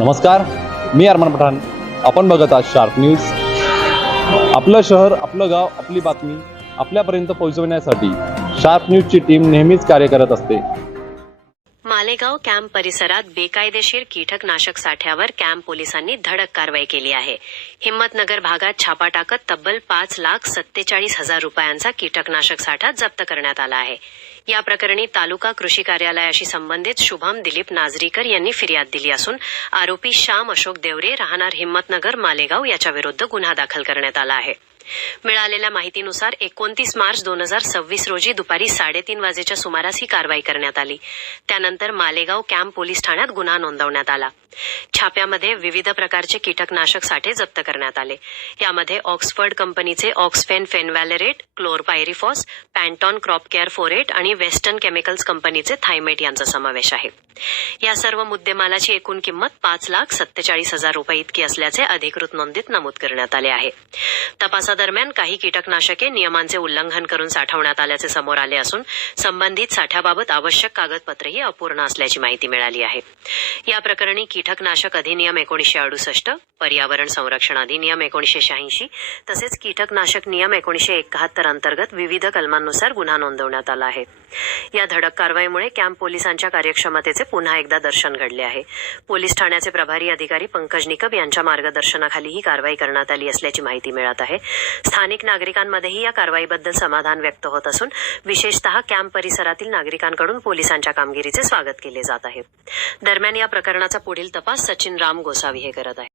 नमस्कार, मी अरमान पठाण. आपण बघत आहात शार्प न्यूज. आपलं शहर, आपलं गाव, आपली बातमी आपल्यापर्यंत पोहोचवण्यासाठी शार्प न्यूजची टीम नेहमीच कार्य करत असते. मालेगाव कॅम्प परिसरात बेकायदेशीर कीटकनाशक साठ्यावर कॅम्प पोलिसांनी धडक कारवाई केली आहे. हिम्मतनगर भागात छापा टाकत तब्बल 5,47,000 रुपयांचा कीटकनाशक साठा जप्त करण्यात आला आहे. या प्रकरणी तालुका कृषी कार्यालयाशी संबंधित शुभम दिलीप नाझरीकर यांनी फिर्याद दिली असून आरोपी श्याम अशोक देवरे राहणार हिम्मतनगर मालेगाव याच्याविरुद्ध गुन्हा दाखल करण्यात आला आहे. मिळालेल्या माहितीनुसार 29 मार्च 2026 रोजी दुपारी 3:30 वाजेच्या सुमारास ही कारवाई करण्यात आली. त्यानंतर मालेगाव कॅम्प पोलीस ठाण्यात गुन्हा नोंदवण्यात आला. छाप्यामध्ये विविध प्रकारचे कीटकनाशक साठे जप्त करण्यात आले. यामध्ये ऑक्सफर्ड कंपनीचे ऑक्सफेन फेनवॅलेरेट, क्लोरपायरिफॉस, पॅन्टॉन क्रॉप केअर फोरेट आणि वेस्टर्न केमिकल्स कंपनीचे थायमेट यांचा समावेश आहे. या सर्व मुद्देमालाची एकूण किंमत 5,47,000 रुपये इतकी असल्याचे अधिकृत नोंदीत नमूद करण्यात आले आहे. तपासादरम्यान काही कीटकनाशके नियमांचे उल्लंघन करून साठवण्यात आल्याचे समोर आले असून संबंधित साठ्याबाबत आवश्यक कागदपत्रेही अपूर्ण असल्याची माहिती मिळाली आहे. या प्रकरणी कीटकनाशक अधिनियम 1968, पर्यावरण संरक्षण अधिनियम 1986 तसेच कीटकनाशक नियम 1971 अंतर्गत विविध कलमांनुसार गुन्हा नोंदवण्यात आला आहे. या धडक कारवाईमुळे कॅम्प पोलिसांच्या कार्यक्षमतेचे पुन्हा एकदा दर्शन घडले आहे. पोलीस ठाण्याचे प्रभारी अधिकारी पंकज निकम यांच्या मार्गदर्शनाखाली ही कारवाई करण्यात आली असल्याची माहिती मिळत आहे. स्थानिक नागरिकांमध्येही या कारवाईबद्दल समाधान व्यक्त होत असून विशेषतः कॅम्प परिसरातील नागरिकांकडून पोलिसांच्या कामगिरीचे स्वागत केले जात आहे. दरम्यान या प्रकरणाचा पुढील तपास सचिन राम गोसावी हे करत आहेत.